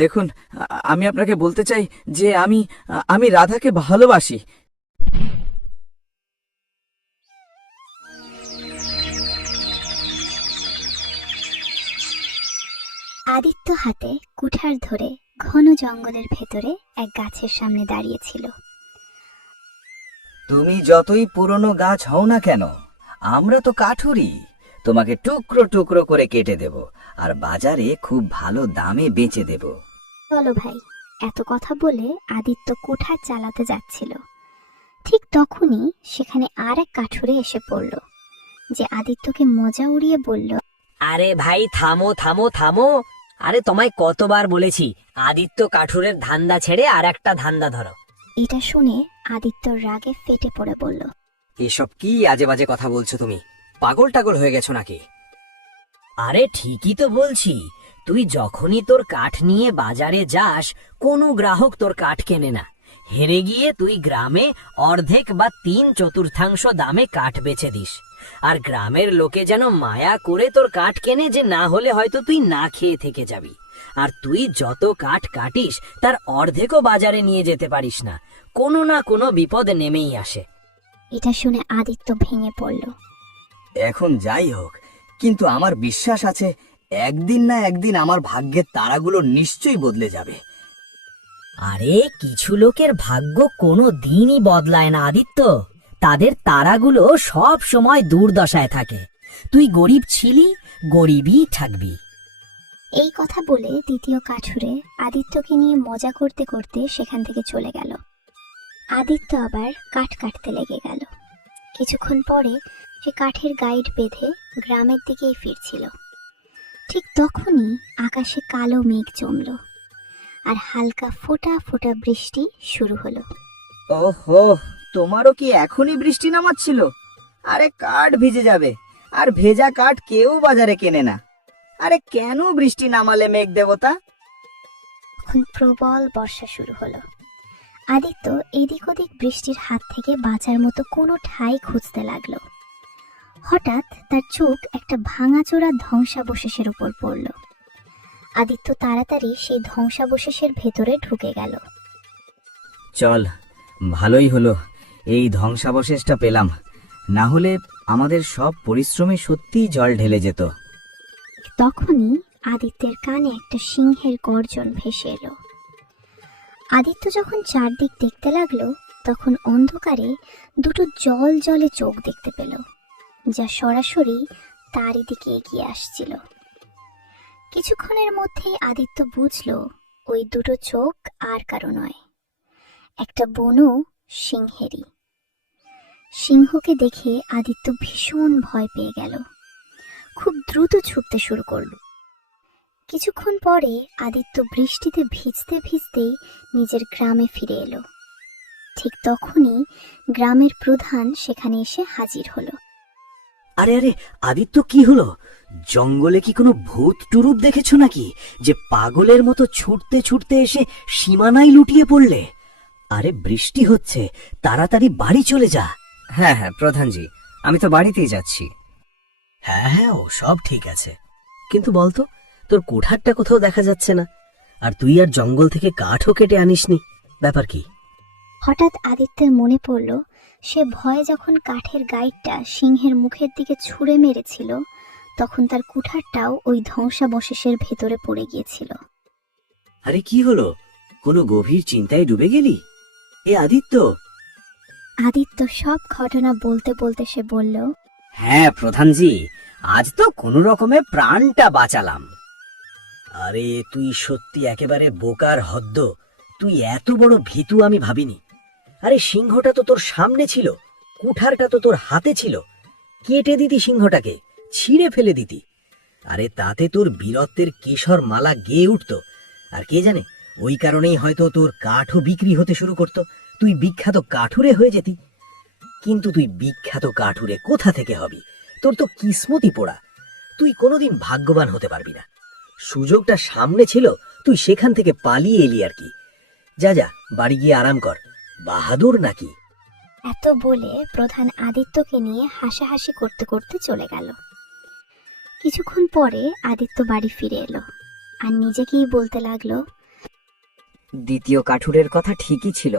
দেখুন, আমি আপনাকে বলতে চাই যে আমি রাধাকে ভালোবাসি। আদিত্য হাতে কুঠার ধরে ঘন জঙ্গলের ভেতরে এক গাছের সামনে দাঁড়িয়েছিল। তুমি যতই পুরনো গাছ হও না কেন, আমরা তো কাঠুরি। তোমাকে টুকরো টুকরো করে কেটে দেব আর বাজারে খুব ভালো দামে বেচে দেব। চলো ভাই। এত কথা বলে আদিত্য কুঠার চালাতে যাচ্ছিল। ঠিক তখনই সেখানে আর এক কাঠুরে এসে পড়ল, যে আদিত্যকে মজা উড়িয়ে বলল, আরে ভাই থামো থামো থামো, আরে তোমায় কতবার বলেছি আদিত্য কাঠুরের ধান্দা ছেড়ে আর একটা ধান্দা ধরো। এটা শুনে আদিত্য রাগে ফেটে পড়ে বলল, এসব কি আজে বাজে কথা বলছো তুমি? পাগল টাগল হয়ে গেছো নাকি? আরে ঠিকই তো বলছি, তুই যখনই তোর কাঠ নিয়ে বাজারে যাস কোনো গ্রাহক তোর কাঠ কেনে না। হেরে গিয়ে তুই গ্রামে অর্ধেক বা 3/4 দামে কাঠ বেচে দিস, আর গ্রামের লোকে যেন মায়া করে তোর কাঠ কেনে, যে না হলে হয়তো তুই না খেয়ে থেকে যাবি। আর তুই যত কাঠ কাটিস তার অর্ধেকও বাজারে নিয়ে যেতে পারিস না, কোনো না কোনো বিপদ নেমেই আসে। এটা শুনে আদিত্য ভেঙে পড়ল। এখন যাই হোক, কিন্তু আমার বিশ্বাস আছে একদিন না একদিন আমার ভাগ্যের তারাগুলো নিশ্চয়ই বদলে যাবে। আরে কিছু লোকের ভাগ্য কোনো দিনই বদলায় না আদিত্য, তাদের তারাগুলো সব সময় দুর্দশায় থাকে। তুই গরিব ছিলি, গরিবই থাকবি। এই কথা বলে দ্বিতীয় কাঠুরে আদিত্যকে নিয়ে মজা করতে করতে সেখান থেকে চলে গেল। আদিত্য আবার কাঠ কাটতে লেগে গেল। কিছুক্ষণ পরে সে কাঠের গাইড বেঁধে গ্রামের দিকেই ফিরছিল। ঠিক তখনই আকাশে কালো মেঘ জমল, আর হালকা ফোঁটা ফোঁটা বৃষ্টি শুরু হলো। ওহো, তোমারও কি এখনই বৃষ্টি নামাচ্ছিল? আরে কাঠ ভিজে যাবে, আর ভেজা কাঠ কেউ বাজারে কেনে না। আরে কেন বৃষ্টি নামালে মেঘ দেবতা? তখন প্রবল বর্ষা শুরু হলো। আদিত্য এদিক ওদিক বৃষ্টির হাত থেকে বাঁচার মতো কোনো ঠাঁই খুঁজতে লাগলো। হঠাৎ তার চোখ একটা ভাঙাচোরা ধ্বংসাবশেষের উপর পড়ল। আদিত্য তাড়াতাড়ি সেই ধ্বংসাবশেষের ভেতরে ঢুকে গেল। চল, ভালোই হলো এই ধ্বংসাবশেষটা পেলাম, না হলে আমাদের সব পরিশ্রমে সত্যিই জল ঢেলে যেত। তখনই আদিত্যের কানে একটা সিংহের গর্জন ভেসে এলো। আদিত্য যখন চারদিক দেখতে লাগলো, তখন অন্ধকারে দুটো জল জলে চোখ দেখতে পেল, যা সরাসরি তারই দিকে এগিয়ে আসছিল। কিছুক্ষণের মধ্যেই আদিত্য বুঝল ওই দুটো চোখ আর কারো নয়, একটা বনু সিংহেরই। সিংহকে দেখে আদিত্য ভীষণ ভয় পেয়ে গেল, খুব দ্রুত ছুটতে শুরু করল। কিছুক্ষণ পরে আদিত্য বৃষ্টিতে ভিজতে ভিজতেই নিজের গ্রামে ফিরে এলো। ঠিক তখনই গ্রামের প্রধান সেখানে এসে হাজির হলো। আরে আরে আদিত্য, কি হলো? জঙ্গলে কি কোনো ভূত টুরুপ দেখেছো নাকি, যে পাগলের মতো ছুটতে ছুটতে এসে সীমানায় লুটিয়ে পড়লে? আরে বৃষ্টি হচ্ছে, তাড়াতাড়ি বাড়ি চলে যা। হ্যাঁ হ্যাঁ প্রধানজি, আমি তো বাড়িতেই যাচ্ছি। হ্যাঁ হ্যাঁ, ও সব ঠিক আছে, কিন্তু বলতো তোর কোঠারটা কোথাও দেখা যাচ্ছে না, আর তুই আর জঙ্গল থেকে কাঠও কেটে আনিসনি, ব্যাপার কি? হঠাৎ আদিত্যের মনে পড়ল, সে ভয়ে যখন কাঠের গাইডটা সিংহের মুখের দিকে ছুঁড়ে মেরেছিল, তখন তার কুঠারটাও ওই ধ্বংসাবশেষের ভেতরে পড়ে গিয়েছিল। আরে কি হলো? কোনো গভীর চিন্তায় ডুবে গেলি? এ আদিত্য। আদিত্য সব ঘটনা বলতে বলতে সে বলল, হ্যাঁ প্রধানজি, আজ তো কোনো রকমে প্রাণটা বাঁচালাম। আরে তুই সত্যি একেবারে বোকার হদ্দ, তুই এত বড় ভীতু আমি ভাবিনি। আরে সিংহটা তো তোর সামনে ছিল, কুঠারটা তো তোর হাতে ছিল, কেটে দিতি সিংহটাকে, ছিঁড়ে ফেলে দিতি। আরে তাতে তোর বীরত্বের কেশর মালা গেয়ে উঠত, আর কে জানে ওই কারণেই হয়তো তোর কাঠও বিক্রি হতে শুরু করত, তুই বিখ্যাত কাঠুরে হয়ে যেতি। কিন্তু তুই বিখ্যাত কাঠুরে কোথা থেকে হবি? তোর তো কিসমতি পোড়া, তুই কোনোদিন ভাগ্যবান হতে পারবি না। সুযোগটা সামনে ছিল, তুই সেখান থেকে পালিয়ে এলি আর কি। যা যা, বাড়ি গিয়ে আরাম কর, বাহাদুর নাকি। এত বলে প্রধান আদিত্যকে নিয়ে হাসাহাসি করতে করতে চলে গেল। কিছুক্ষণ পরে আদিত্য বাড়ি ফিরে এলো। আর নিজেকেই বলতে লাগলো, দ্বিতীয় কাঠুরের কথা ঠিকই ছিল।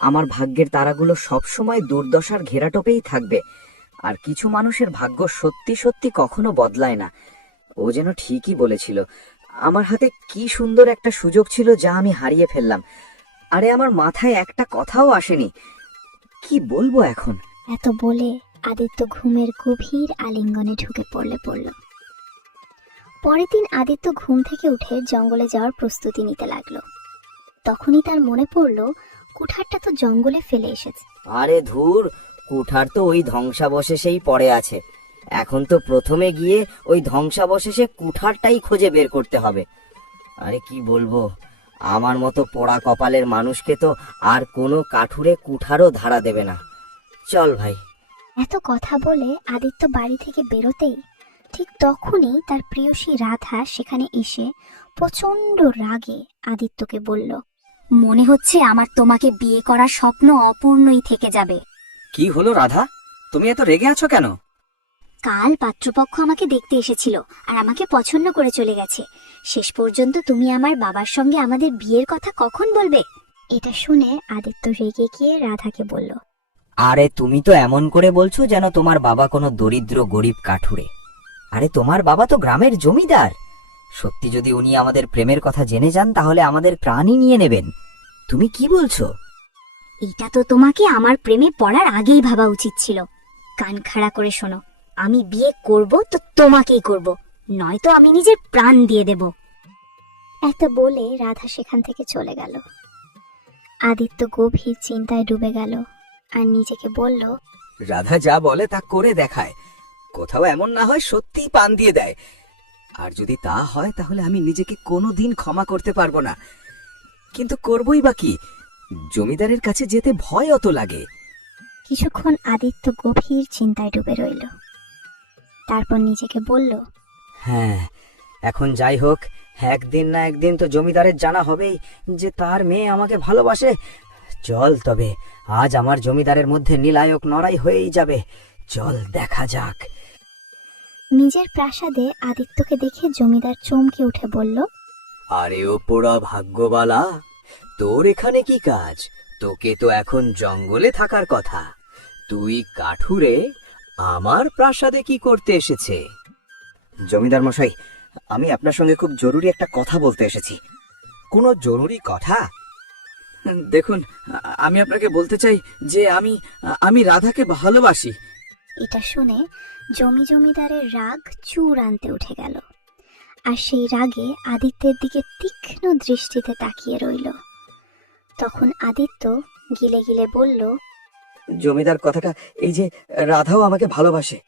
আমার ভাগ্যের তারাগুলো সবসময় দুর্দশার ঘেরাটোপেই থাকবে, আর কিছু মানুষের ভাগ্য সত্যি সত্যি কখনো বদলায় না। ও যেন ঠিকই বলেছিল। আমার হাতে কি সুন্দর একটা সুযোগ ছিল যা আমি হারিয়ে ফেললাম। আরে আমার মাথায় একটা কথাও আসেনি। কি বলবো এখন? এত বলে আদিত্য ঘুমের গভীর আলিঙ্গনে ঢুকে পড়ল। পরের দিন আদিত্য ঘুম থেকে উঠে জঙ্গলে যাওয়ার প্রস্তুতি নিতে লাগলো। তখনই তার মনে পড়ল কুঠারটা তো জঙ্গলে ফেলে এসেছে। আরে ধুর, কুঠার তো ওই ধ্বংসাবশেষেই পড়ে আছে। এখন তো প্রথমে গিয়ে ওই ধ্বংসাবশেষে কুঠারটাই খুঁজে বের করতে হবে। আরে কি বলবো, আমার মতো পোড়া কপালের মানুষকে তো আর কোনো কাঠুরে কুঠারও ধারা দেবে না। চল ভাই। এত কথা বলে আদিত্য বাড়ি থেকে বেরোতেই ঠিক তখনই তার প্রিয়সী রাধা সেখানে এসে প্রচন্ড রাগে আদিত্যকে বলল, মনে হচ্ছে আমার তোমাকে বিয়ে করার স্বপ্ন অপূর্ণই থেকে যাবে। কি হলো রাধা, তুমি এত রেগে আছো কেন? কাল পাত্রপক্ষ আমাকে দেখতে এসেছিল আর আমাকে পছন্দ করে চলে গেছে। শেষ পর্যন্ত তুমি আমার বাবার সঙ্গে আমাদের বিয়ের কথা কখন বলবে? এটা শুনে আদিত্য রেগে গিয়ে রাধাকে বলল, আরে তুমি তো এমন করে বলছো যেন তোমার বাবা কোনো দরিদ্র গরিব কাঠুরে। আরে তোমার বাবা তো গ্রামের জমিদার। সত্যি যদি উনি আমাদের প্রেমের কথা জেনে যান তাহলে আমাদের প্রাণই নিয়ে নেবেন। তুমি কি বলছো? এটা তো তোমাকে আমার প্রেমে পড়ার আগেই ভাবা উচিত ছিল। কান খাড়া করে শোনো, আমি বিয়ে করব তো তোমাকেই করব, নয়তো আমি নিজের প্রাণ দিয়ে দেব। এত বলে রাধা সেখান থেকে চলে গেল। আদিত্য গভীর চিন্তায় ডুবে গেল আর নিজেকে বলল, রাধা যা বলে তা করে দেখায়। কোথাও এমন না হয় সত্যিই পান দিয়ে দেয়। আর যদি তা হয় তাহলে আমি নিজেকে কোনোদিন ক্ষমা করতে পারবো না। কিন্তু করবই বা কি? জমিদারের কাছে যেতে ভয় অত লাগে। কিছুক্ষণ আদিত্য গভীর চিন্তায় ডুবে রইল। তারপর নিজেকে বলল, হ্যাঁ, এখন যাই হোক, একদিন না একদিন তো জমিদারের জানা হবেই যে তার মেয়ে আমাকে ভালোবাসে। চল তবে, আজ আমার জমিদারের মধ্যে নীলায়ক নড়াই হয়েই যাবে। চল দেখা যাক। নিজের প্রাসাদে আদিত্যকে দেখে জমিদার চমকে উঠে বলল, আরে ও পোড়া ভাগ্যবালা, তোর এখানে কি কাজ? তোকে তো এখন জঙ্গলে থাকার কথা। তুই কাঠুরে আমার প্রাসাদে কি করতে এসেছে? জমিদার মশাই, আমি আপনার সঙ্গে খুব জরুরি একটা কথা বলতে এসেছি। কোনো জরুরি কথা? দেখুন, আমি আপনাকে বলতে চাই যে আমি রাধাকে ভালোবাসি। এটা শুনে জমিদারের রাগ চূড়ান্তে উঠে গেল আর সেই রাগে আদিত্যের দিকে তীক্ষ্ণ দৃষ্টিতে তাকিয়ে রইল। তখন আদিত্য গিলে গিলে বলল, জমিদার কথাটা এই যে রাধাও আমাকে ভালোবাসে।